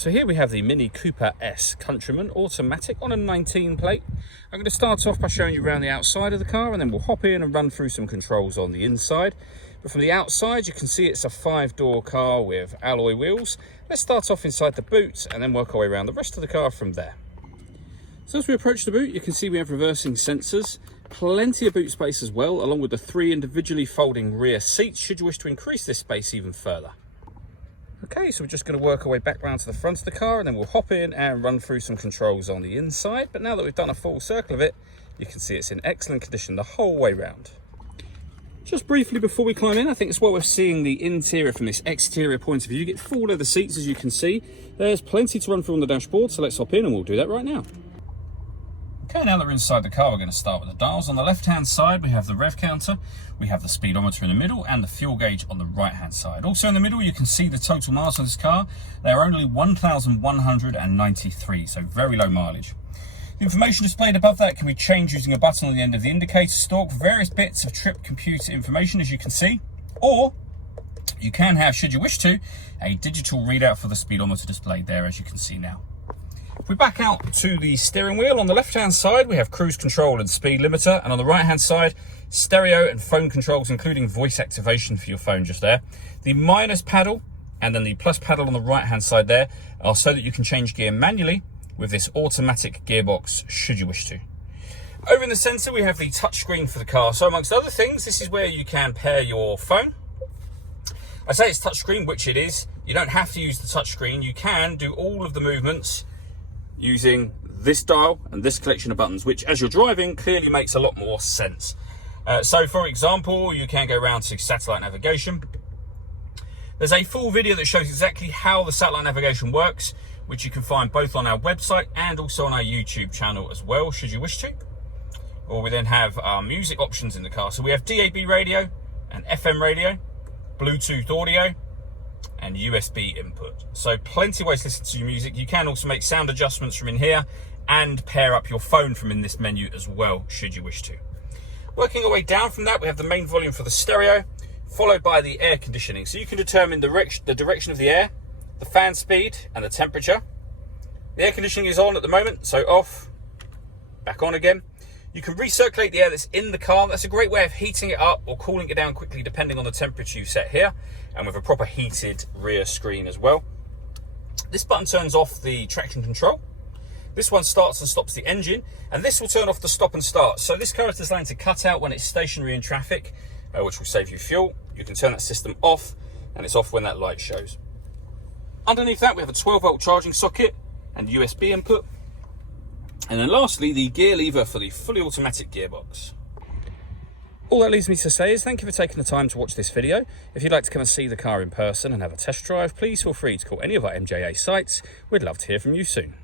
So here we have the Mini Cooper S Countryman automatic on a 19 plate. I'm going to start off by showing you around the outside of the car, and then we'll hop in and run through some controls on the inside. But from the outside, you can see it's a 5-door car with alloy wheels. Let's start off inside the boot and then work our way around the rest of the car from there. So as we approach the boot, you can see we have reversing sensors, plenty of boot space as well, along with the 3 individually folding rear seats should you wish to increase this space even further. Okay, so we're just going to work our way back round to the front of the car, and then we'll hop in and run through some controls on the inside. But now that we've done a full circle of it, you can see it's in excellent condition the whole way round. Just briefly before we climb in, I think it's what we're seeing the interior from this exterior point of view. You get full leather seats, as you can see. There's plenty to run through on the dashboard, so let's hop in and we'll do that right now. Okay, now that we're inside the car, we're going to start with the dials. On the left-hand side, we have the rev counter, we have the speedometer in the middle, and the fuel gauge on the right-hand side. Also in the middle, you can see the total miles on this car. They are only 1,193, so very low mileage. The information displayed above that can be changed using a button on the end of the indicator stalk, various bits of trip computer information, as you can see, or you can have, should you wish to, a digital readout for the speedometer displayed there, as you can see now. If we back out to the steering wheel, on the left-hand side, we have cruise control and speed limiter, and on the right-hand side, stereo and phone controls, including voice activation for your phone just there. The minus paddle and then the plus paddle on the right-hand side there are so that you can change gear manually with this automatic gearbox, should you wish to. Over in the center, we have the touchscreen for the car. So amongst other things, this is where you can pair your phone. I say it's touchscreen, which it is. You don't have to use the touchscreen. You can do all of the movements using this dial and this collection of buttons, which as you're driving clearly makes a lot more sense. So for example, you can go around to satellite navigation. There's a full video that shows exactly how the satellite navigation works, which you can find both on our website and also on our YouTube channel as well, should you wish to. Or we then have our music options in the car. So we have DAB radio and FM radio, Bluetooth audio, and USB input. So plenty of ways to listen to your music. You can also make sound adjustments from in here and pair up your phone from in this menu as well, should you wish to. Working our way down from that, we have the main volume for the stereo, followed by the air conditioning. So you can determine the direction of the air, the fan speed, and the temperature. The air conditioning is on at the moment, so off, back on again. You can recirculate the air that's in the car. That's a great way of heating it up or cooling it down quickly depending on the temperature you set here, and with a proper heated rear screen as well. This button turns off the traction control. This one starts and stops the engine, and this will turn off the stop and start. So this car is designed to cut out when it's stationary in traffic, which will save you fuel. You can turn that system off, and it's off when that light shows. Underneath that, we have a 12-volt charging socket and USB input. And then lastly, the gear lever for the fully automatic gearbox. All that leaves me to say is thank you for taking the time to watch this video. If you'd like to come and see the car in person and have a test drive, please feel free to call any of our MJA sites. We'd love to hear from you soon.